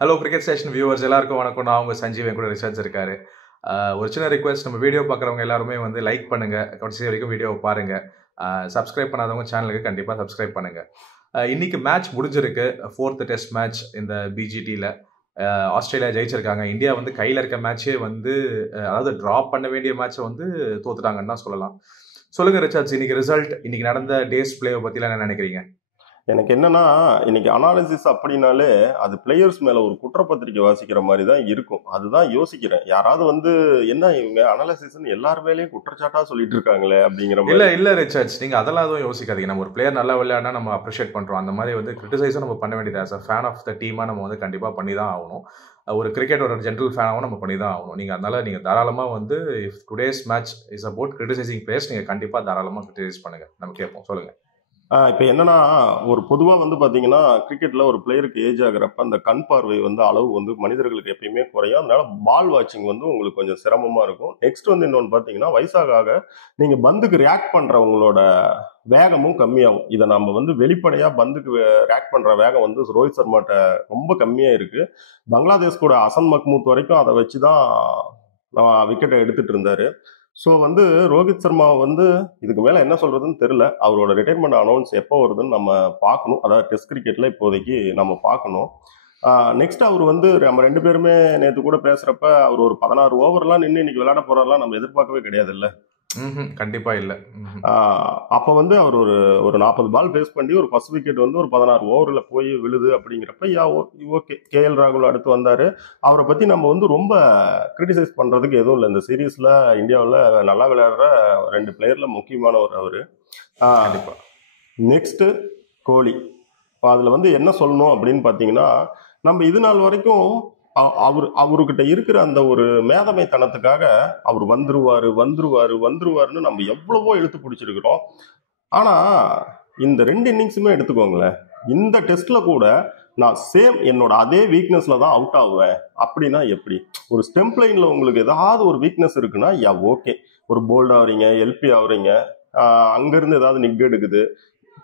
Hello cricket station viewers எல்லாருக்கும் வணக்கம். நான் உங்கள் சஞ்சீவ் கூட ரிசர்ச் இருக்காரு. ஒரு சின்ன ரிக்வெஸ்ட், நம்ம வீடியோ பார்க்குறவங்க எல்லாருமே வந்து லைக் பண்ணுங்கள், கடைசி வரைக்கும் வீடியோவை பாருங்கள். சப்ஸ்கிரைப் பண்ணாதவங்க சேனலுக்கு கண்டிப்பாக சப்ஸ்கிரைப் பண்ணுங்கள். இன்றைக்கி மேட்ச் முடிஞ்சிருக்கு, 4th டெஸ்ட் மேட்ச் இந்த பிஜிடியில். ஆஸ்திரேலியா ஜெயிச்சிருக்காங்க. இந்தியா வந்து கையில் இருக்க மேட்ச்சே வந்து அதாவது ட்ராப் பண்ண வேண்டிய மேட்ச்சை வந்து தோத்துட்டாங்கன்னு தான் சொல்லலாம். சொல்லுங்கள் ரிச்சர்ட்ஸ், இன்னைக்கு ரிசல்ட், இன்னைக்கு நடந்த டேஸ் பிளேவை பற்றிலாம் என்ன நினைக்கிறீங்க? எனக்கு என்னன்னா, இன்னைக்கு அனாலிசிஸ் அப்படின்னாலே அது பிளேயர்ஸ் மேல ஒரு குற்றப்பத்திரிக்கை வாசிக்கிற மாதிரி தான் இருக்கும். அதுதான் யோசிக்கிறேன். யாராவது வந்து என்ன இவங்க அனாலிசிஸ் எல்லார் மேலேயும் குற்றச்சாட்டா சொல்லிட்டு இருக்காங்களே அப்படிங்கிற மாதிரி. இல்ல ரிச்சர்ட்ஸ், நீங்க அதெல்லாம் எதுவும் யோசிக்காதீங்க. நம்ம ஒரு பிளேயர் நல்லா விளையாடினா நம்ம அப்ரிஷியேட் பண்றோம். அந்த மாதிரி வந்து கிரிட்டிசைஸும் நம்ம பண்ண வேண்டியது. As a fan of the டீமா நம்ம வந்து கண்டிப்பா பண்ணி தான் ஆகணும். ஒரு கிரிக்கெட்டோட ஜென்ரல் ஃபேனாகவும் நம்ம பண்ணி தான் ஆகணும். நீங்க அதனால நீங்க தாராளமா வந்து if today's match is about criticising players, நீங்க கண்டிப்பா தாராளமா கிரிட்டிசைஸ் பண்ணுங்க. நம்ம கேட்போம், சொல்லுங்க. இப்போ என்னன்னா, ஒரு பொதுவாக வந்து பார்த்தீங்கன்னா, கிரிக்கெட்டில் ஒரு பிளேயருக்கு ஏஜ் ஆகிறப்ப அந்த கண் பார்வை வந்து அளவு வந்து மனிதர்களுக்கு எப்பயுமே குறையும். அதனால பால் வாட்சிங் வந்து உங்களுக்கு கொஞ்சம் சிரமமாக இருக்கும். நெக்ஸ்ட் வந்து இன்னொன்று பார்த்தீங்கன்னா, வயசாக நீங்கள் பந்துக்கு ரியாக்ட் பண்ணுறவங்களோட வேகமும் கம்மியாகும். இதை நம்ம வந்து வெளிப்படையாக பந்துக்கு ரியாக்ட் பண்ணுற வேகம் வந்து ரோஹித் சர்மாட்ட ரொம்ப கம்மியாக இருக்குது. பங்களாதேஷ் கூட அசன் மக்மூத் வரைக்கும் அதை வச்சு தான் விக்கெட்டை எடுத்துகிட்டு இருந்தார். ஸோ வந்து ரோஹித் சர்மா வந்து இதுக்கு மேலே என்ன சொல்கிறதுன்னு தெரில. அவரோட ரிட்டைர்மெண்ட் அனௌன்ஸ் எப்போ வருதுன்னு நம்ம பார்க்கணும். அதாவது டெஸ்ட் கிரிக்கெட்டில் இப்போதைக்கு நம்ம பார்க்கணும். நெக்ஸ்ட் அவர் வந்து நம்ம 2 பேருமே நேற்று கூட பேசுகிறப்ப அவர் ஒரு 16 ஓவர்லாம் நின்று இன்னைக்கு விளையாட போகிறாரெலாம் நம்ம எதிர்பார்க்கவே கிடையாது இல்லை. கண்டிப்பா இல்ல. அப்ப வந்து அவர் ஒரு 40 பால் பேஸ் பண்ணி ஒரு ஃபர்ஸ்ட் விக்கெட் வந்து ஒரு 16 ஓவர்ல போய் விழுது அப்படிங்கிறப்ப ஓகே, கேஎல் ராகுல் அடுத்து வந்தாரு. அவரை பத்தி நம்ம வந்து ரொம்ப கிரிட்டிசைஸ் பண்றதுக்கு எதுவும் இல்லை. இந்த சீரீஸ்ல இந்தியாவில் நல்லா விளையாடுற 2 பிளேயர்ல முக்கியமானவர் அவரு. நெக்ஸ்ட் கோலி. அதுல வந்து என்ன சொல்லணும் அப்படின்னு பாத்தீங்கன்னா, நம்ம இது நாள் வரைக்கும் அவர்கிட்ட இருக்கிற அந்த ஒரு மேதமைத்தனத்துக்காக அவர் வந்துருவாருன்னு நம்ம எவ்வளவோ இழுத்து பிடிச்சிருக்கிறோம். ஆனா இந்த 2 இன்னிங்ஸுமே எடுத்துக்கோங்களேன், இந்த டெஸ்ட்ல கூட நான் சேம் என்னோட அதே வீக்னஸ்ல தான் அவுட் ஆகுவேன் அப்படின்னா எப்படி? ஒரு ஸ்டெம்ப் லைன்ல உங்களுக்கு ஏதாவது ஒரு வீக்னஸ் இருக்குன்னா ஓகே, ஒரு போல்ட் ஆகுறீங்க, எல்பி ஆகுறீங்க, அங்கிருந்து ஏதாவது நிக் எடுக்குது,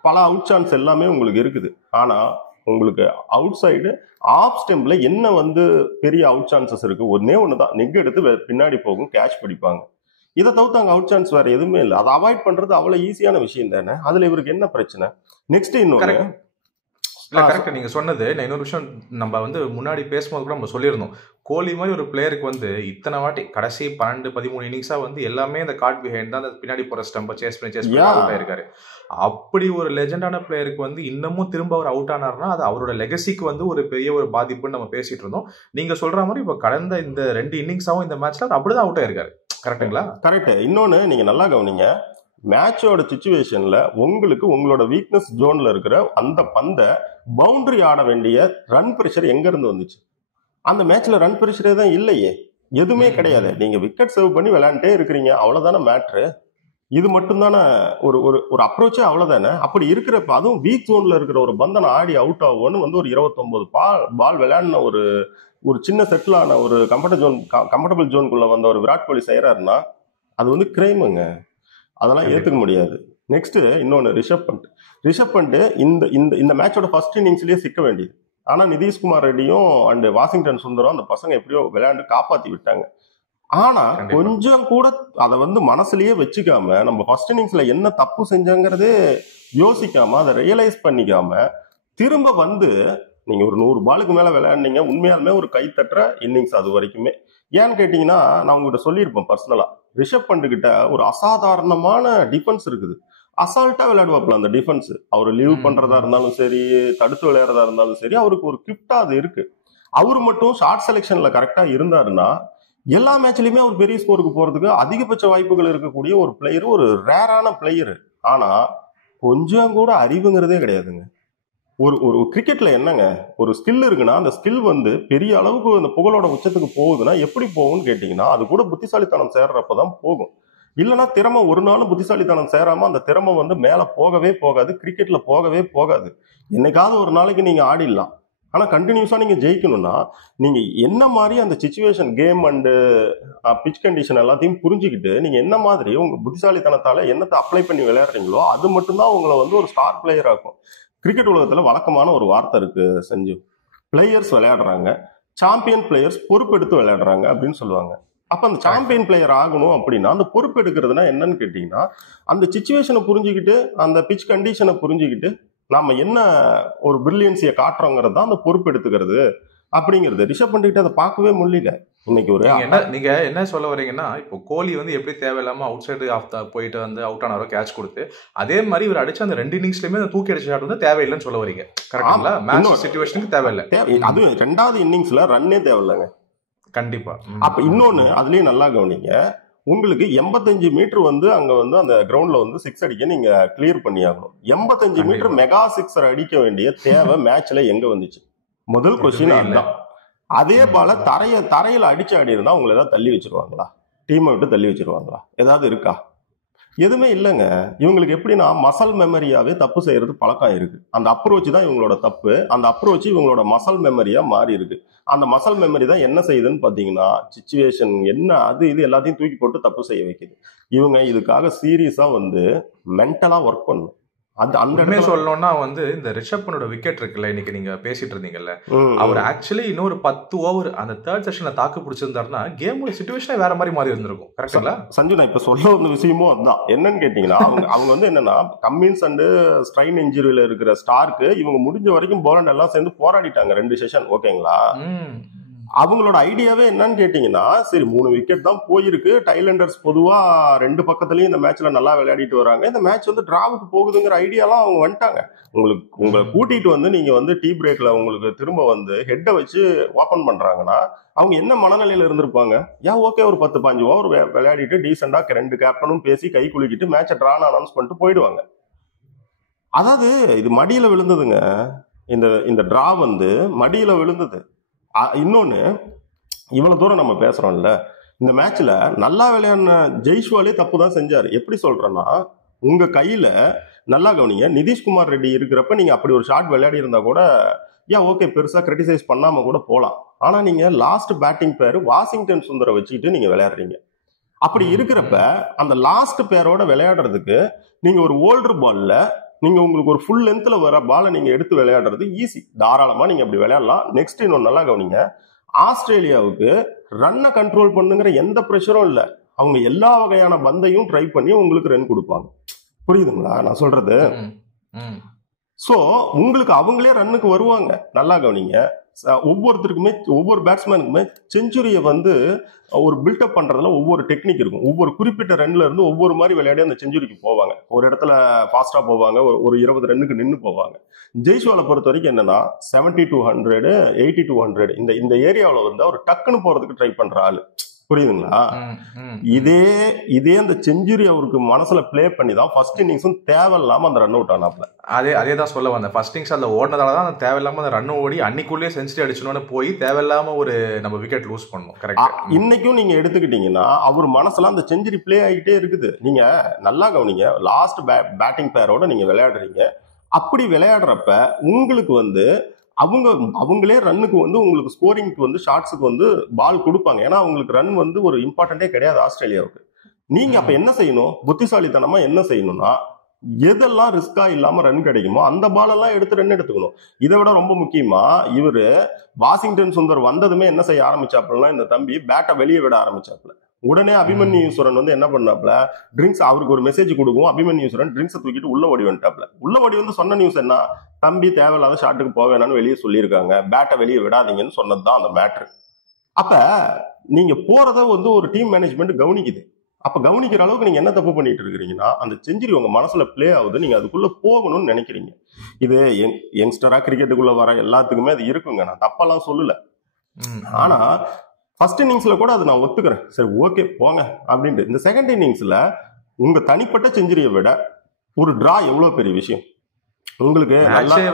பல அவுட் சான்ஸ் எல்லாமே உங்களுக்கு இருக்குது. ஆனா உங்களுக்கு அவுட் சைடு ஆஃப் ஸ்டெம்ப்ல என்ன வந்து பெரிய அவுட் சான்சஸ் இருக்கு? ஒண்ணுதான், நெக் எடுத்து பின்னாடி போகும், கேட்ச் பிடிப்பாங்க. இதை தவிர்த்து அங்க அவுட் சான்ஸ் வேற எதுவுமே இல்லை. அதை அவாய்ட் பண்றது அவ்வளவு ஈஸியான விஷயம் தானே. அதுல இவருக்கு என்ன பிரச்சனை? நெக்ஸ்ட் இன்னொரு இல்லை, கரெக்ட் நீங்கள் சொன்னது. நான் இன்னொரு விஷயம், நம்ம வந்து முன்னாடி பேசும்போது கூட நம்ம சொல்லியிருந்தோம், கோலி மாதிரி ஒரு பிளேயருக்கு வந்து இத்தனை வாட்டி கடைசி 12-13 இன்னிங்ஸாக வந்து எல்லாமே அந்த கார்ட் பிஹைண்ட் தான், அந்த பின்னாடி போகிற ஸ்டம்பை சேஸ் பண்ணி அவுட் ஆயிருக்காரு. அப்படி ஒரு லெஜெண்டான பிளேயருக்கு வந்து இன்னமும் திரும்ப அவர் அவுட் ஆனார்னா அது அவரோட லெகசிக்கு வந்து ஒரு பெரிய ஒரு பாதிப்புன்னு நம்ம பேசிட்டு இருந்தோம். நீங்க சொல்ற மாதிரி இப்போ கடந்த இந்த 2 இன்னிங்ஸாவும் இந்த மேட்ச்ல அப்படிதான் அவுட் ஆயிருக்காரு. கரெக்டுங்களா? கரெக்ட். இன்னொன்னு நீங்க நல்லா கவனிங்க, மேட்சோட சிச்சுவேஷன்ல உங்களுக்கு உங்களோட வீக்னஸ் ஜோன்ல இருக்கிற அந்த பந்தை பவுண்டரி ஆட வேண்டிய ரன் பிரஷர் எங்க இருந்து வந்துச்சு? அந்த மேட்ச்ல ரன் பிரஷரே தான் இல்லையே, எதுவுமே கிடையாது. நீங்க விக்கெட் சேவ் பண்ணி விளையாண்டே இருக்கிறீங்க, அவ்வளவுதானே மேட்ரு. இது மட்டும் தானே ஒரு ஒரு அப்ரோச்சே, அவ்வளவுதானே. அப்படி இருக்கிறப்ப அதுவும் வீக் ஜோன்ல இருக்கிற ஒரு பந்தனை ஆடி அவுட் ஆகும்னு வந்து ஒரு 29 பால் விளையாடின ஒரு சின்ன செட்டில் ஆன ஒரு கம்ஃபர்டபுள் ஜோனுக்குள்ள வந்த ஒரு விராட் கோலி செய்யறாருன்னா அது வந்து கிரைமுங்க. அதெல்லாம் ஏத்துக்க முடியாது. நெக்ஸ்ட் இன்னொன்னு, ரிஷப் பண்ட் இந்த மேட்சோட ஃபர்ஸ்ட் இன்னிங்ஸ்லயே சிக்க வேண்டியது. ஆனா நிதிஷ்குமார் ரெட்டியும் அண்ட் வாஷிங்டன் சுந்தரம் அந்த பசங்க எப்படியோ விளையாண்டு காப்பாத்தி விட்டாங்க. ஆனா கொஞ்சம் கூட அதை வந்து மனசுலயே வச்சுக்காம, நம்ம ஃபர்ஸ்ட் இன்னிங்ஸ்ல என்ன தப்பு செஞ்சாங்கிறதே யோசிக்காம, அதை ரியலைஸ் பண்ணிக்காம திரும்ப வந்து நீங்க ஒரு 100 பாலுக்கு மேல விளையாடுனீங்க. உண்மையாலுமே ஒரு கை தட்டுற இன்னிங்ஸ் அது வரைக்குமே. ஏன்னு கேட்டீங்கன்னா, நான் உங்ககிட்ட சொல்லியிருப்பேன் பர்சனலா, ரிஷப் பண்ட் கிட்ட ஒரு அசாதாரணமான டிஃபென்ஸ் இருக்குது. அசால்ட்டா விளையாடுவாப்ல அந்த டிஃபென்ஸ். அவர் லீவ் பண்றதா இருந்தாலும் சரி, தடுத்து விளையாடுறதா இருந்தாலும் சரி, அவருக்கு ஒரு கிஃப்டா அது இருக்கு. அவரு மட்டும் ஷார்ட் செலெக்ஷன்ல கரெக்டா இருந்தாருன்னா எல்லா மேட்ச்லயுமே அவர் பெரிய ஸ்கோருக்கு போறதுக்கு அதிகபட்ச வாய்ப்புகள் இருக்கக்கூடிய ஒரு பிளேயர், ஒரு ரேரான பிளேயர். ஆனா கொஞ்சம் கூட அறிவுங்கிறதே கிடையாதுங்க. ஒரு கிரிக்கெட்ல என்னங்க, ஒரு ஸ்கில் இருக்குன்னா அந்த ஸ்கில் வந்து பெரிய அளவுக்கு அந்த புகழோட உச்சத்துக்கு போகுதுன்னா எப்படி போகும்னு கேட்டீங்கன்னா, அது கூட புத்திசாலித்தனம் சேர்றப்பதான் போகும். இல்லைன்னா திறமை ஒரு நாளும் புத்திசாலித்தனம் சேராம அந்த திறமை வந்து மேல போகவே போகாது, கிரிக்கெட்ல போகவே போகாது. என்னைக்காவது ஒரு நாளைக்கு நீங்க ஆடிடலாம். ஆனா கண்டினியூஸா நீங்க ஜெயிக்கணும்னா நீங்க என்ன மாதிரி அந்த situation, game and pitch condition எல்லாத்தையும் புரிஞ்சுக்கிட்டு நீங்க என்ன மாதிரி உங்க புத்திசாலித்தனத்தால என்னத்தை அப்ளை பண்ணி விளையாடுறீங்களோ அது மட்டும்தான் உங்களை வந்து ஒரு ஸ்டார் பிளேயர் ஆக்கும். கிரிக்கெட் உலகத்துல வழக்கமான ஒரு வார்த்தை இருக்கு சஞ்சீவ், பிளேயர்ஸ் விளையாடுறாங்க, சாம்பியன் பிளேயர்ஸ் பொறுப்பெடுத்து விளையாடுறாங்க அப்படின்னு சொல்லுவாங்க. அப்ப அந்த சாம்பியன் பிளேயர் ஆகணும் அப்படின்னா அந்த பொறுப்பு எடுக்கிறதுனா என்னன்னு கேட்டீங்கன்னா, அந்த சிச்சுவேஷனை புரிஞ்சுக்கிட்டு, அந்த பிச் கண்டிஷனை புரிஞ்சுக்கிட்டு, நாம என்ன ஒரு பிரில்லியன்சியை காட்டுறோங்கிறது தான் அந்த பொறுப்பு எடுத்துக்கிறது அப்படிங்கிறது. ரிஷப் பண்ணிட்டு அதை பார்க்கவே முடியல. இன்னைக்கு ஒரு நீங்க என்ன சொல்ல வரீங்கன்னா, இப்போ கோலி வந்து எப்படி தேவையில்லாம அவுட் சைடு ஆஃப் போயிட்டு வந்து அவுட் ஆனாரோ கேட்ச் கொடுத்து, அதே மாதிரி இவர் அடிச்ச அந்த 2 இன்னிங்ஸ்லயுமே அந்த தூக்கி அடிச்ச ஷாட் வந்து தேவையில்லைன்னு சொல்ல வரீங்க. கரெக்ட்டுங்களா? மேட்ச் சிச்சுவேஷனுக்கு தேவையில்லை. அது 2வது இன்னிங்ஸ்ல ரன்னே தேவையில்லைங்க. கண்டிப்பா. அப்ப இன்னொன்னு அதுலயும் நல்லா கவனிங்க, உங்களுக்கு 85 மீட்டர் வந்து அங்க வந்து அந்த கிரவுண்ட்ல வந்து 6 அடிக்க நீங்க கிளியர் பண்ணி ஆகணும். 85 மீட்டர் மெகா 6 அடிக்க வேண்டிய தேவை மேட்ச்ல எங்க வந்துச்சு? முதல் கொஸ்டின் அதுதான். அதே பால தரையில அடிச்சு ஆடி இருந்தா உங்களை ஏதாவது தள்ளி வச்சிருவாங்களா? டீமை விட்டு தள்ளி வச்சிருவாங்களா? ஏதாவது இருக்கா? எதுவுமே இல்லைங்க. இவங்களுக்கு எப்படின்னா மசல் மெமரியாவே தப்பு செய்யறது பழக்கம் இருக்கு. அந்த அப்ரோச் தான் இவங்களோட தப்பு. அந்த அப்ரோச் இவங்களோட மசல் மெமரியா மாறி இருக்கு. அந்த மசல் மெமரி தான் என்ன செய்யுதுன்னு பாத்தீங்கன்னா, சிச்சுவேஷன் என்ன அது இது எல்லாத்தையும் தூக்கி போட்டு தப்பு செய்ய வைக்குது. இவங்க இதுக்காக சீரியஸா வந்து மென்டலா ஒர்க் பண்ணணும். அந்த சொல்லணும்னா வந்து இந்த ரிஷப் பண்டோட விக்கெட் இருக்குல்ல, இன்னைக்கு நீங்க பேசிட்டு இருந்தீங்கல்ல, அவர் ஆக்சுவலி இன்னொரு 10 ஓவர் அந்த தேர்ட் செஷன்ல தாக்கு பிடிச்சிருந்தாருன்னா கேமோட சிச்சுவேஷனே வேற மாதிரி மாறி இருந்திருக்கும். கரெக்ட்டுங்களா? சஞ்சு, நான் இப்ப சொல்ல வந்த விஷயமும் அதுதான். என்னன்னு கேட்டீங்கன்னா, அவங்க வந்து என்னன்னா கம்மின்ஸ் அண்ட் ஸ்ட்ரைன் இன்ஜுரியில இருக்கிற ஸ்டார்க்கு இவங்க முடிஞ்ச வரைக்கும் போலண்ட் எல்லாம் சேர்ந்து போராடிட்டாங்க 2 செஷன். ஓகேங்களா? அவங்களோட ஐடியாவே என்னன்னு கேட்டீங்கன்னா, சரி 3 விக்கெட் தான் போயிருக்கு, டைலண்டர்ஸ் பொதுவா 2 பக்கத்துலயும் இந்த மேட்ச்ல நல்லா விளையாடிட்டு வராங்க, இந்த மேட்ச் வந்து டிராவுக்கு போகுதுங்கிற ஐடியாலாம் அவங்க வந்துட்டாங்க. உங்களை கூட்டிட்டு வந்து நீங்க வந்து டீ பிரேக்ல உங்களுக்கு திரும்ப வந்து ஹெட்டை வச்சு ஓபன் பண்றாங்கன்னா அவங்க என்ன மனநிலையில இருந்திருப்பாங்க? ஓகே ஒரு 10-15 ஓவர் விளையாடிட்டு டீசெண்டா 2 கேப்டனும் பேசி கை குலுக்கிட்டு மேட்சை டிரான்னு அனௌன்ஸ் பண்ணிட்டு போயிடுவாங்க. அதாவது இது மடியில விழுந்ததுங்க. இந்த டிரா வந்து மடியில விழுந்தது. இன்னொன்னு, இவ்வளவு தூரம் நம்ம பேசுறோம்ல, இந்த மேட்ச்ல நல்லா விளையாடின ஜெய்ஷ்வாலே தப்பு தான் செஞ்சாரு. எப்படி சொல்றேன்னா, உங்க கையில நல்லா கவனிங்க, நிதிஷ்குமார் ரெட்டி இருக்கிறப்ப நீங்க அப்படி ஒரு ஷாட் விளையாடி இருந்தா கூட ஓகே பெருசா கிரிட்டிசைஸ் பண்ணாம கூட போலாம். ஆனா நீங்க லாஸ்ட் பேட்டிங் பேர் வாஷிங்டன் சுந்தரை வச்சுக்கிட்டு நீங்க விளையாடுறீங்க. அப்படி இருக்கிறப்ப அந்த லாஸ்ட் பேரோட விளையாடுறதுக்கு நீங்க ஒரு ஓல்டர் பால்ல நீங்க உங்களுக்கு ஒரு ஃபுல் லென்த்ல வர பாலை நீங்க எடுத்து விளையாடுறது ஈஸி. தாராளமா நீங்க அப்படி விளையாடலாம். நெக்ஸ்ட் இன்னொன்று நல்லா கவனிங்க, ஆஸ்திரேலியாவுக்கு ரன்னை கண்ட்ரோல் பண்ணுங்கிற எந்த ப்ரெஷரும் இல்லை. அவங்க எல்லா வகையான பந்தையும் ட்ரை பண்ணி உங்களுக்கு ரன் கொடுப்பாங்க. புரியுதுங்களா நான் சொல்றது? சோ உங்களுக்கு அவங்களே ரன்னுக்கு வருவாங்க. நல்லா கவனிங்க, ஒவ்வொருத்தருக்குமே ஒவ்வொரு பேட்ஸ்மேனுக்குமே செஞ்சுரியை வந்து ஒரு பில்டப் பண்றதுல ஒவ்வொரு டெக்னிக் இருக்கும். ஒவ்வொரு குறிப்பிட்ட ரன்ல இருந்து ஒவ்வொரு மாதிரி விளையாடி அந்த செஞ்சுரிக்கு போவாங்க. ஒரு இடத்துல ஃபாஸ்டா போவாங்க, ஒரு 20 ரன்னுக்கு நின்று போவாங்க. ஜெய்ஷ்வாலை பொறுத்த வரைக்கும் என்னன்னா 70 to 100, 80 to 100 இந்த ஏரியாவில் வந்து அவர் டக்குன்னு போறதுக்கு ட்ரை பண்ற ஆளு. புரியுதுங்களா? இதே அந்த செஞ்சுரி அவருக்கு மனசுல பிளே பண்ணி தான் ஃபர்ஸ்ட் இன்னிங்ஸும் தேவையில்லாம அந்த ரன் அவுட் ஆனாப்ல. அதே தான் சொல்ல வந்தேன். ஃபர்ஸ்ட் இன்னிங்ஸ் அதுல ஓடினதால தான் தேவையில்லாம அந்த ரன் ஓடி அன்னைக்குள்ளேயே செஞ்சுரி அடிச்சணும்னு போய் தேவையில்லாம ஒரு நம்ம விக்கெட் லூஸ் பண்ணோம். கரெக்ட். இன்னைக்கும் நீங்க எடுத்துக்கிட்டீங்கன்னா அவர் மனசுல அந்த செஞ்சுரி பிளே ஆகிட்டே இருக்குது. நீங்க நல்லா கவனிங்க, லாஸ்ட் பேட்டிங் பேரோட நீங்க விளையாடுறீங்க. அப்படி விளையாடுறப்ப உங்களுக்கு வந்து அவங்களே ரன்னுக்கு வந்து உங்களுக்கு ஸ்கோரிங்க்கு வந்து ஷாட்ஸுக்கு வந்து பால் கொடுப்பாங்க. ஏன்னா அவங்களுக்கு ரன் வந்து ஒரு இம்பார்ட்டன்டே கிடையாது ஆஸ்திரேலியாவுக்கு. நீங்க அப்ப என்ன செய்யணும்? புத்திசாலித்தனமா என்ன செய்யணும்னா, எதெல்லாம் ரிஸ்கா இல்லாம ரன் கிடைக்குமோ அந்த பால் எல்லாம் எடுத்து ரன் எடுத்துக்கணும். இதை விட ரொம்ப முக்கியமா இவரு வாஷிங்டன் சுந்தர் வந்ததுமே என்ன செய்ய ஆரம்பிச்சாப்புல, இந்த தம்பி பேட்டை வெளியே விட ஆரம்பிச்சாப்புல. உடனே அபிமன்யு ஈஸ்வரன் வந்து என்ன பண்ணாப்ல, ட்ரிங்க்ஸ் அவருக்கு ஒரு மெசேஜ் கொடுக்கும். அபிமன்யு ஈஸ்வரன் ட்ரிங்க்ஸை தூக்கிட்டு உள்ள ஓடி வந்துட்டாப்ல. உள்ள ஓடி வந்து சொன்ன நியூஸ் என்ன, தம்பி தேவையில்லாத ஷாட்டுக்கு போக வேணாம்னு வெளியே சொல்லியிருக்காங்க, பேட்டை வெளியே விடாதீங்கன்னு சொன்னதுதான் அந்த மேட்ரு. அப்ப நீங்க போறத வந்து ஒரு டீம் மேனேஜ்மெண்ட் கவனிக்குது. அப்ப கவனிக்கிற அளவுக்கு நீங்க என்ன தப்பு பண்ணிட்டு இருக்கிறீங்கன்னா, அந்த செஞ்சுரி உங்க மனசுல பிளே ஆகுது, நீங்க அதுக்குள்ள போகணும்னு நினைக்கிறீங்க. இது யங்ஸ்டரா கிரிக்கெட்டுக்குள்ள வர எல்லாத்துக்குமே அது இருக்குங்க, நான் தப்பெல்லாம் சொல்லல. ஆனா ஃபர்ஸ்ட் இன்னிங்ஸ்ல கூட அதை நான் ஒத்துக்கிறேன், சரி ஓகே போங்க அப்படின்ட்டு. இந்த செகண்ட் இன்னிங்ஸ்ல உங்க தனிப்பட்ட செஞ்சுரியை விட ஒரு டிரா எவ்வளவு பெரிய விஷயம். உங்களுக்கு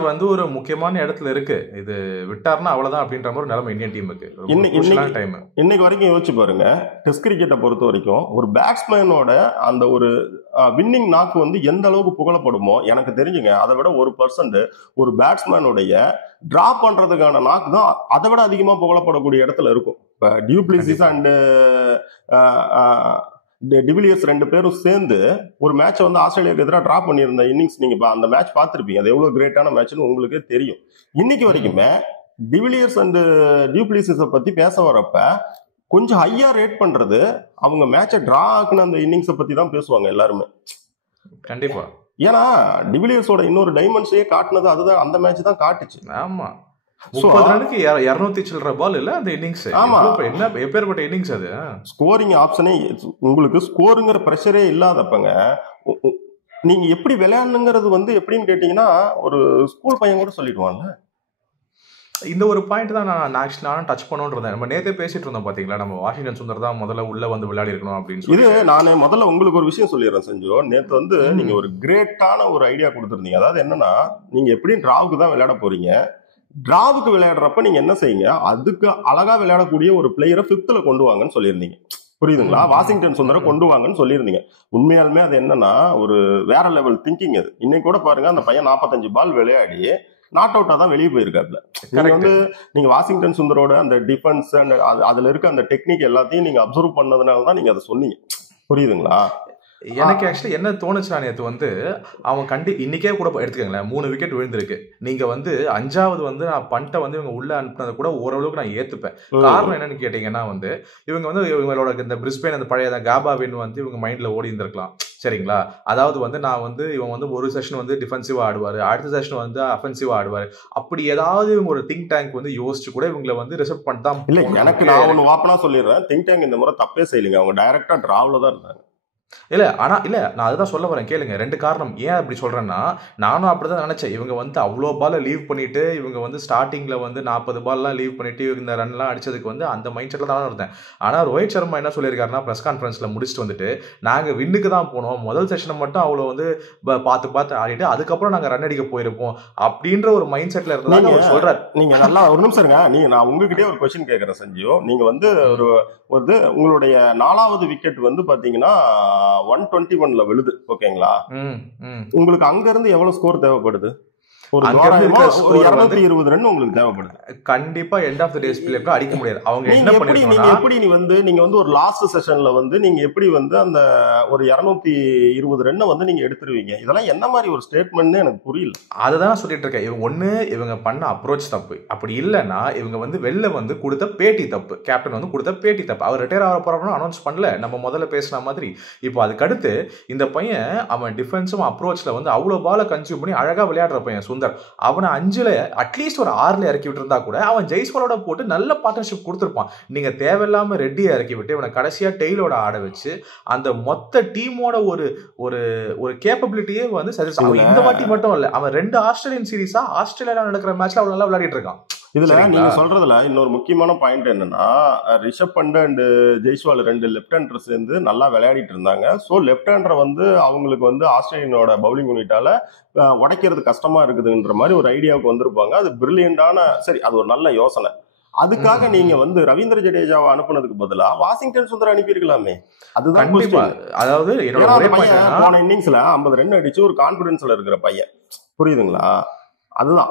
வந்து ஒரு முக்கியமான இடத்துல இருக்கு, இது விட்டார்னா அவ்வளவுதான் அப்படின்ற மாதிரி நிலைமை இந்தியன் டீமுக்கு. இன்னைக்கு வரைக்கும் யோசிச்சு பாருங்க, டெஸ்ட் கிரிக்கெட்டை பொறுத்த வரைக்கும் ஒரு பேட்ஸ்மேனோட அந்த ஒரு வின்னிங் நாக்கு வந்து எந்த அளவுக்கு புகழப்படுமோ எனக்கு தெரிஞ்சுங்க, அதை விட 1% ஒரு பேட்ஸ்மேனுடைய டிரா பண்றதுக்கான நாக்கு தான் அதை விட அதிகமா புகழப்படக்கூடிய இடத்துல இருக்கும். இப்ப டியூப்ளிசிஸ் அண்ட் டிவிலியர்ஸ் 2 பேரும் சேர்ந்து ஒரு மேட்சை வந்து ஆஸ்திரேலியாவுக்கு எதிராக டிரா பண்ணியிருந்த இன்னிங்ஸ் நீங்க அந்த மேட்ச் பார்த்துருப்பீங்க. அது எவ்வளவு கிரேட்டான மேட்ச்னு உங்களுக்கே தெரியும். இன்னைக்கு வரைக்குமே டிவிலியர்ஸ் அண்ட் டியூப்ளிசிஸை பத்தி பேச வரப்ப கொஞ்சம் ஹையா ரேட் பண்றது அவங்க மேட்சை டிரா ஆக்குன அந்த இன்னிங்ஸை பத்தி தான் பேசுவாங்க எல்லாருமே. கண்டிப்பா. ஏன்னா டிவிலியர்ஸோட இன்னொரு டைமென்ஷனே காட்டுனது அதுதான், அந்த மேட்ச் தான் காட்டுச்சு. ஆமா, 30 ரனுக்கு 200 சில்லற பால் இல்ல அந்த இன்னிங்ஸ். ஆமா, என்ன எப்பேற்பட்ட இன்னிங்ஸ் அது. ஸ்கோரிங் ஆப்ஷனே உங்களுக்கு ஸ்கோருங்கிற ப்ரெஷரே இல்லாதப்பங்க நீங்க எப்படி விளையாடணுங்கிறது வந்து எப்படின்னு கேட்டீங்கன்னா ஒரு ஸ்கூல் பையன் கூட சொல்லிடுவாங்க. இந்த ஒரு பாயிண்ட் தான் நான் டச் பண்ணோன்றேன். நம்ம நேத்தே பேசிட்டு இருந்தோம் பாத்தீங்களா, நம்ம வாஷிங்டன் சுந்தர் தான் முதல்ல உள்ள வந்து விளையாடி இருக்கணும் அப்படின்னு சொல்லி. இது நானே முதல்ல உங்களுக்கு ஒரு விஷயம் சொல்லிடுறேன் செஞ்சோ. நேத்து வந்து நீங்க ஒரு கிரேட்டான ஒரு ஐடியா கொடுத்துருந்தீங்க. அதாவது என்னன்னா, நீங்க எப்படியும் டிராவுக்கு தான் விளையாட போறீங்க. டிராவுக்கு விளையாடுறப்ப நீங்க என்ன செய்யுங்க, அதுக்கு அழகா விளையாடக்கூடிய ஒரு பிளேயரை 5th கொண்டு வாங்கன்னு சொல்லியிருந்தீங்க. புரியுதுங்களா? வாஷிங்டன் சுந்தரை கொண்டு வாங்கன்னு சொல்லியிருந்தீங்க. உண்மையாலுமே அது என்னன்னா ஒரு வேற லெவல் திங்கிங் அது. இன்னைக்கு கூட பாருங்க, அந்த பையன் 45 பால் விளையாடி நாட் அவுட்டா தான் வெளியே போயிருக்காப்ல. நீங்க வந்து நீங்க வாஷிங்டன் சுந்தரோட அந்த டிஃபென்ஸ் அண்ட் அதுல இருக்க அந்த டெக்னிக் எல்லாத்தையும் நீங்க அப்சர்வ் பண்ணதுனால தான் நீங்க அதை சொன்னீங்க. புரியுதுங்களா? எனக்கு ஆக்சுவலி என்ன தோணுச்சுனா, நேற்று வந்து அவன் இன்னைக்கே கூட எடுத்துக்கங்களேன் 3 விக்கெட் விழுந்திருக்கு. நீங்க வந்து 5வது வந்து நான் பண்ட்டை வந்து இவங்க உள்ள அனுப்புனதை கூட ஓரளவுக்கு நான் ஏத்துப்பேன். காரணம் என்னன்னு கேட்டீங்கன்னா வந்து இவங்க வந்து இவங்களோட இந்த பிரிஸ்பேன் அந்த பழைய காபாவின் வந்து இவங்க மைண்ட்ல ஓடி இருந்திருக்கலாம். சரிங்களா? அதாவது வந்து நான் வந்து இவன் வந்து ஒரு செஷன் வந்து டிஃபென்சிவா ஆடுவாரு, அடுத்த செஷன் வந்து அஃபென்சிவா ஆடுவாரு. அப்படி ஏதாவது இவங்க ஒரு திங்க் டேங்க் வந்து யோசிச்சு கூட இவங்களை வந்து ரிசர்வ் பண்ணிதான். இல்ல, எனக்கு நான் ஒண்ணு வாப்பனா சொல்லிடுறேன், திங்க் டேங்க் இந்த முறை தப்பே செய்யலைங்க. அவங்க டைரக்டா டிராவ்ல தான் இருந்தாங்க. இல்ல நான் அதுதான் சொல்ல வரேன் கேளுங்க. 2 காரணம். ஏன் அப்படி சொல்றேன்னா, நானும் அப்படிதான் நினைச்சேன். இவங்க வந்து அவ்வளோ பால லீவ் பண்ணிட்டு இவங்க வந்து ஸ்டார்டிங்ல வந்து 40 பால்லாம் லீவ் பண்ணிட்டு இந்த ரன்லாம் அடிச்சதுக்கு வந்து அந்த மைண்ட் செட்ல தான் இருந்தேன். ஆனா ரோஹித் சர்மா என்ன சொல்லியிருக்காருன்னா, பிரஸ் கான்ஃபரன்ஸ்ல முடிச்சுட்டு வந்துட்டு, நாங்க வின்னுக்கு தான் போனோம், முதல் செஷனை மட்டும் அவ்வளோ வந்து பார்த்து ஆடிட்டு அதுக்கப்புறம் நாங்க ரன் அடிக்க போயிருப்போம் அப்படின்ற ஒரு மைண்ட் செட்ல இருந்தாங்க அவர் சொல்றாரு. நீங்க நல்லா ஒரு நிமிஷம் இருங்க. நான் உங்ககிட்டயே ஒரு கொஸ்டின் கேட்கறேன் சஞ்சீவ். நீங்க வந்து ஒரு உங்களுடைய 4வது விக்கெட் வந்து பாத்தீங்கன்னா 121ல விழுது, ஓகேங்களா? உங்களுக்கு அங்க இருந்து எவ்வளவு ஸ்கோர் தேவைப்படுது? ஒரு 220 ரன் உங்களுக்கு தேவைப்படுது. கண்டிப்பா எண்ட் ஆஃப் தி டே ஸ்பிளே அடிக்க முடியாது. அவங்க என்ன பண்ணிருக்காங்க, நீங்க வந்து ஒரு லாஸ்ட் செஷன்ல வந்து நீங்க எப்படி வந்து அந்த ஒரு 220 ரன்னை வந்து நீங்க எடுத்துருவீங்க? இதெல்லாம் என்ன மாதிரி ஒரு ஸ்டேட்மென்ட்னு எனக்கு புரியல. அதுதான் சொல்லிட்டு இருக்கேன். இவங்க பண்ண அப்ரோச் தப்பு. அப்படி இல்லைன்னா இவங்க வந்து வெளில வந்து கொடுத்த பேட்டி தப்பு. கேப்டன் வந்து கொடுத்த பேட்டி தப்பு. அவர் ரிட்டையர் ஆக போறோம்னு அனௌன்ஸ் பண்ணல, நம்ம முதல்ல பேசின மாதிரி. இப்போ அதுக்கடுத்து இந்த பையன் அவன் டிஃபென்ஸும் அப்ரோச்ல வந்து அவ்வளவு பால கன்சியூம் பண்ணி அழகா விளையாடுற பையன் சுந்தர். அவனை 5ல அட்லீஸ்ட் ஒரு 6ல இறக்கி விட்டு இருந்தா கூட அவன் ஜெய்ஸ்வாலோட போட்டு நல்ல பார்ட்னர்ஷிப் கொடுத்துருப்பான். நீங்க தேவையில்லாம ரெட்டியை இறக்கி விட்டு இவனை கடைசியா டெய்லோட ஆட வச்சு அந்த மொத்த டீமோட ஒரு ஒரு கேப்பபிலிட்டியே வந்து அவன் இந்த வாட்டி மட்டும் இல்ல, அவன் 2 ஆஸ்திரேலியன் சீரீஸா ஆஸ்திரேலியால நடக்கிற மேட்ச்ல அவன் நல்லா விளையாடிட்டு இருக்கான். இதுல நீங்க சொல்றதுல இன்னொரு முக்கியமான பாயிண்ட் என்னன்னா, Rishabh Pant and Jaiswal 2 left hander சேர்ந்து நல்லா விளையாடிட்டு இருந்தாங்க. ஸோ லெப்ட் ஹேண்டரை வந்து அவங்களுக்கு வந்து ஆஸ்திரேலியனோட பவுலிங் யூனிட்டால உடைக்கிறது கஷ்டமா இருக்குதுன்ற மாதிரி ஒரு ஐடியாவுக்கு வந்திருப்பாங்க. அது பிரில்லியண்டான, சரி, அது ஒரு நல்ல யோசனை. அதுக்காக நீங்க வந்து ரவீந்திர ஜடேஜாவை அனுப்புனதுக்கு பதிலா வாஷிங்டன் சுந்தர் அனுப்பியிருக்கலாமே. அதுதான் அதாவது போன இன்னிங்ஸ்ல 50 ரன் அடிச்சு ஒரு கான்பிடன்ஸ்ல இருக்கிற பையன். புரியுதுங்களா? அதுதான்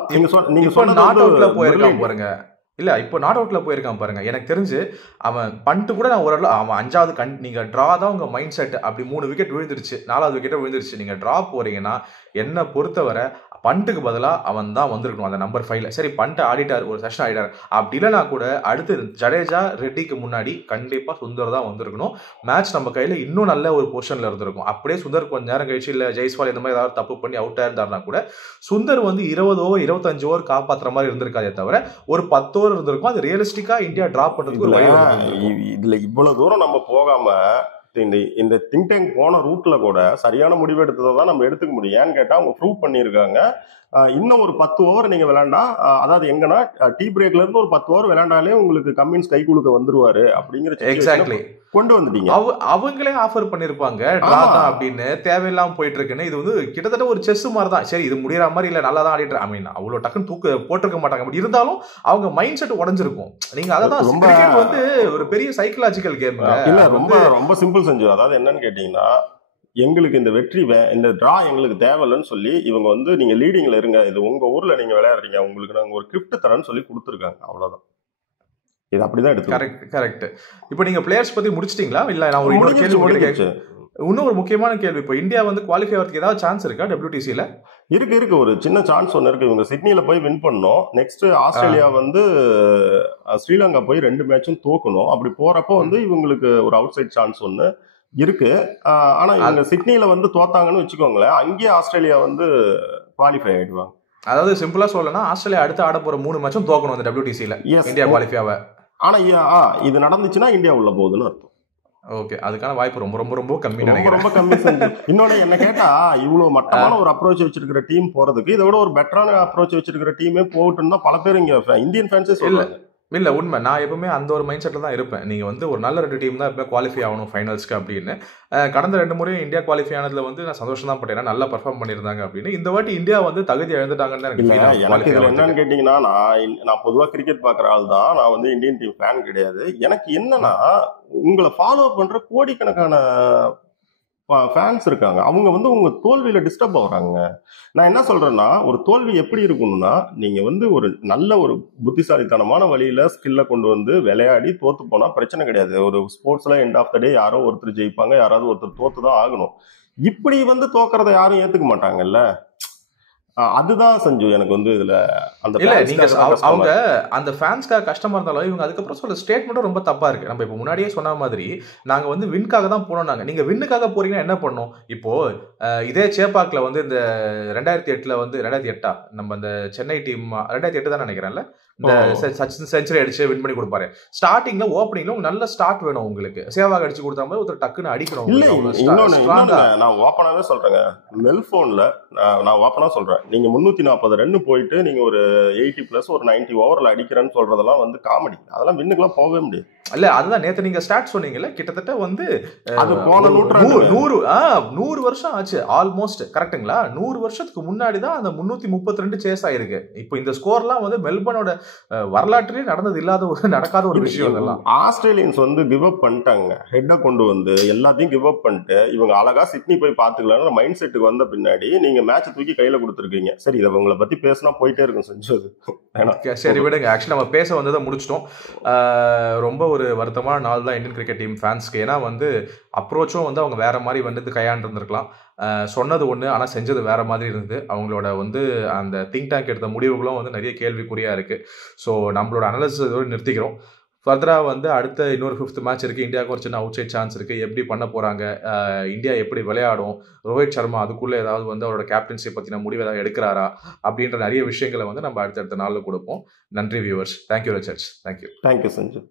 நீங்க நாட் அவுட்ல போயிருக்கான் பாருங்க. இல்ல இப்போ நாட் அவுட்ல போயிருக்கான் பாருங்க. எனக்கு தெரிஞ்சு அவன் பண்ணிட்டு கூட நான் ஓரளவு அவன் 5வது நீங்க டிரா தான் உங்க மைண்ட் செட். அப்படி 3 விக்கெட் விழுந்துருச்சு, 4வது விக்கெட் விழுந்துருச்சு, நீங்க டிரா போறீங்கன்னா என்ன பொறுத்தவரை பண்ட்டுக்கு பதிலாக அவன் தான் வந்திருக்கணும் அந்த நம்பர் 5ல. சரி, பண்ட்டு ஆடிட்டார், ஒரு செஷன் ஆடிட்டார். அப்படி இல்லைனா கூட அடுத்து ஜடேஜா ரெட்டிக்கு முன்னாடி கண்டிப்பா சுந்தர் தான் வந்திருக்கணும். மேட்ச் நம்ம கையில இன்னும் நல்ல ஒரு பொசிஷன்ல இருந்திருக்கும். அப்படியே சுந்தர் கொஞ்ச நேரம் கழிச்சு இல்ல ஜெய்ஸ்வால் இந்த மாதிரி ஏதாவது தப்பு பண்ணி அவுட் ஆயிருந்தாருனா கூட சுந்தர் வந்து 20 ஓவர் 25 ஓவர் காப்பாற்றுற மாதிரி இருந்திருக்காதே தவிர ஒரு 10 ஓவர் இருந்திருக்கும். அது ரியலிஸ்டிக்கா இந்தியா டிராப் பண்றதுக்கு ஒரு வழி. இதுல இவ்வளவு தூரம் நம்ம போகாம இந்த திங்க் டேங்க் போன ரூட்ல கூட சரியான முடிவு எடுத்ததை தான் நம்ம எடுத்துக்க முடியும். ஏன்னு கேட்டா அவங்க ப்ரூவ் பண்ணியிருக்காங்க. இன்னும் ஒரு 10 ஓவர் நீங்க விளையாண்டா, அதாவது எங்கன்னா டீ பிரேக்ல இருந்து ஒரு 10 ஓவர் விளையாண்டாலே உங்களுக்கு கம்மின்ஸ் கை குலுக்க வந்துருவாரு அப்படிங்கிற கொண்டு வந்துட்டீங்க. அவங்களே ஆஃபர் பண்ணிருப்பாங்க டிரா தான் அப்படின்னு, தேவையில்லாம போயிட்டு இருக்குன்னு. இது வந்து கிட்டத்தட்ட ஒரு செஸ் மாதிரி தான். சரி, இது முடியற மாதிரி இல்ல, நல்லா தான் ஆடிட்டு, ஐ மீன் அவ்வளவு டக்குன்னு தூக்கு போட்டிருக்க மாட்டாங்க. பட் இருந்தாலும் அவங்க மைண்ட் செட் உடஞ்சிருக்கும். நீங்க அதான் கிரிக்கெட் வந்து ஒரு பெரிய சைக்கலாஜிக்கல் கேம் இல்ல, ரொம்ப சிம்பிள் செஞ்சு. அதாவது என்னன்னு கேட்டீங்கன்னா, எங்களுக்கு இந்த வெற்றி இந்த டிரா எங்களுக்கு தேவையில்லைன்னு சொல்லி இவங்க வந்து நீங்க லீடிங்ல இருங்க, இது உங்க ஊர்ல நீங்க விளையாடுறீங்க, உங்களுக்கு நாங்க ஒரு கிஃப்ட் தரேன்னு சொல்லி கொடுத்துருக்காங்க. அவ்வளவுதான். இது அப்படிதான் எடுத்து கரெக்ட். இப்போ நீங்க பிளேயர்ஸ் பத்தி முடிச்சிட்டீங்களா? இல்ல நான் ஒரு கேள்வி இன்னும் ஒரு முக்கியமான கேள்வி, இப்போ இந்தியா வந்து குவாலிஃபை ஆகிறதுக்கு ஏதாவது சான்ஸ் இருக்கா WTCல? இருக்கு ஒரு சின்ன சான்ஸ் ஒன்று இருக்கு. இவங்க சிட்னியில போய் வின் பண்ணோம். நெக்ஸ்ட் ஆஸ்திரேலியா வந்து ஸ்ரீலங்கா போய் 2 மேட்சும் தோக்கணும். அப்படி போறப்போ வந்து இவங்களுக்கு ஒரு அவுட் சைட் சான்ஸ் ஒன்று இருக்கு. ஆனா இவங்க சிட்னியில வந்து தோத்தாங்கன்னு வச்சுக்கோங்களேன், அங்கேயே ஆஸ்திரேலியா வந்து குவாலிஃபை ஆயிடுவாங்க. அதாவது சிம்பிளா சொல்லணும்னா ஆஸ்திரேலியா அடுத்து ஆட போற 3 மேட்சும் தோக்கணும் அந்த WTCல இந்தியா குவாலிஃபை ஆக. ஆனா இது நடந்துச்சுன்னா இந்தியா உள்ள போகுதுன்னு அர்த்தம். ஓகே, அதுக்கான வாய்ப்பு ரொம்ப ரொம்ப ரொம்ப கம்மி, ரொம்ப கம்மி. இன்னொன்னு என்ன கேட்டா, இவ்வளவு மட்டமான ஒரு அப்ரோச் வச்சிருக்கிற டீம் போறதுக்கு இதை விட ஒரு பெட்டரான அப்ரோச் வச்சிருக்கிற டீமே போகட்டும் தான் பல பேர் இங்க இந்தியன் ஃபேன்ஸே சொல்றாங்க. இல்லை உண்மை, நான் எப்பவுமே அந்த ஒரு மைண்ட் செட்டில் தான் இருப்பேன். நீங்கள் வந்து ஒரு நல்ல 2 டீம் தான் எப்போ குவாலிஃபை ஆகணும் ஃபைனல்ஸ்க்கு அப்படின்னு. கடந்த 2 முறையும் இந்தியா குவாலிஃபை ஆனதுல வந்து நான் சந்தோஷம் தான் பட்டேன், நல்லா பர்ஃபார்ம் பண்ணியிருந்தாங்க அப்படின்னு. இந்த வாட்டி இந்தியா வந்து தகுதி இழந்துட்டாங்கன்னு எனக்கு இதுல என்னன்னு கேட்டீங்கன்னா, நான் பொதுவாக கிரிக்கெட் பார்க்குற ஆள் தான், நான் வந்து இந்தியன் டீம் ஃபேன் கிடையாது. எனக்கு என்னன்னா, உங்களை ஃபாலோ பண்ற கோடிக்கணக்கான ஃபேன்ஸ் இருக்காங்க, அவங்க வந்து உங்க தோல்வியில டிஸ்டர்ப் ஆகுறாங்க. நான் என்ன சொல்றேன்னா, ஒரு தோல்வி எப்படி இருக்கணும்னா, நீங்க வந்து ஒரு நல்ல ஒரு புத்திசாலித்தனமான வழியில ஸ்கில்ல கொண்டு வந்து விளையாடி தோத்து போனா பிரச்சனை கிடையாது. ஒரு ஸ்போர்ட்ஸ்ல எண்ட் ஆஃப் த டே யாரோ ஒருத்தர் ஜெயிப்பாங்க, யாராவது ஒருத்தர் தோத்து தான் ஆகணும். இப்படி வந்து தோக்கறதை யாரும் ஏத்துக்க மாட்டாங்கல்ல. அதுதான் சஞ்சு எனக்கு வந்து இதுல அந்த இல்ல, நீங்க அவங்க அந்த ஃபேன்ஸ்க்காக கஷ்டமா இருந்தாலும் இவங்க அதுக்கப்புறம் சொல்ல ஸ்டேட்மெண்ட்டும் ரொம்ப தப்பா இருக்கு. நம்ம இப்போ முன்னாடியே சொன்ன மாதிரி நாங்க வந்து வின்காக தான் போனோம். நீங்க வின்னுக்காக போறீங்கன்னா என்ன பண்ணோம்? இப்போ இதே சேப்பாக்ல வந்து இந்த 2008 வந்து 2008 நம்ம இந்த சென்னை டீம் 2008 தான் நினைக்கிறேன்ல, இந்த சச்சின் செஞ்சுரி அடிச்சு வின் பண்ணி கொடுப்பாரு. ஸ்டார்டிங்ல ஓப்பனிங்ல நல்ல ஸ்டார்ட் வேணும் உங்களுக்கு. சேவாக் அடிச்சு கொடுத்தா மாதிரி ஒருத்தர் டக்குன்னு அடிக்கணும். நான் ஓப்பனாவே சொல்றேங்க, மெல்போன்ல நான் ஓப்பனா சொல்றேன், நீங்க 340 ரன் போயிட்டு நீங்க ஒரு 80+ ஒரு 90 ஓவர்ல அடிக்கிறேன்னு சொல்றதெல்லாம் வந்து காமெடி. அதெல்லாம் வின்னுக்குலாம் போகவே முடியாது. இல்ல, அதுதான் நேத்து நீங்க ஸ்டார்ட் சொன்னீங்கல்ல, கிட்டத்தட்ட வந்து அது போன 100 வருஷம் ஆச்சு ஆல்மோஸ்ட். கரெக்ட்டுங்களா? 100 வருஷத்துக்கு முன்னாடி தான் அந்த 332 சேஸ் ஆயிருக்கு. இப்போ இந்த ஸ்கோர்லாம் வந்து மெல்பர்னோட வரலாற்றிலே நடந்தது இல்லாத நடக்காத ஒரு விஷயம். இதெல்லாம் ஆஸ்திரேலியன்ஸ் வந்து கிவ் அப் பண்ணிட்டாங்க. ஹெட்டை கொண்டு வந்து எல்லாத்தையும் கிவ் அப் பண்ணிட்டு இவங்க அழகா சிட்னி போய் பாத்துக்கலாம்னு மைண்ட் செட்டுக்கு வந்த பின்னாடி நீங்க மேட்ச் தூக்கி கையில கொடுத்துருக்கீங்க. சரி, இதை உங்களை பத்தி பேசினா போயிட்டே இருக்கும் செஞ்சது. சரி விடுங்க, ஆக்சுவலி நம்ம பேச வந்ததை முடிச்சிட்டோம். ரொம்ப ஒரு வருத்தமான நாள் தான் இந்தியன் கிரிக்கெட் டீம் ஃபேன்ஸ்க்கு. ஏன்னா வந்து அப்ரோச்சும் வந்து அவங்க வேற மாதிரி வந்து கையாண்டிருந்திருக்கலாம். சொன்னது ஒன்று, ஆனால் செஞ்சது வேற மாதிரி இருந்தது. அவங்களோட வந்து அந்த திங்க் டேங்க் எடுத்த முடிவுகளும் வந்து நிறைய கேள்விக்குறியா இருக்கு. ஸோ நம்மளோட அனாலிசிஸ் நிறுத்திக்கிறோம். ஃபர்தராக வந்து அடுத்த இன்னொரு 5th மேட்ச் இருக்குது. இந்தியாவுக்கு ஒரு சின்ன அவுட் சைட் சான்ஸ் இருக்குது. எப்படி பண்ண போகிறாங்க, இந்தியா எப்படி விளையாடும், ரோஹித் சர்மா அதுக்குள்ளே ஏதாவது வந்து அவரோட கேப்டன்சி பற்றின முடிவு ஏதாவது எடுக்கிறாரா அப்படின்ற நிறைய விஷயங்களை வந்து நம்ம அடுத்தடுத்த நாளில் கொடுப்போம். நன்றி viewers. Thank you Richards. Thank you Sanju.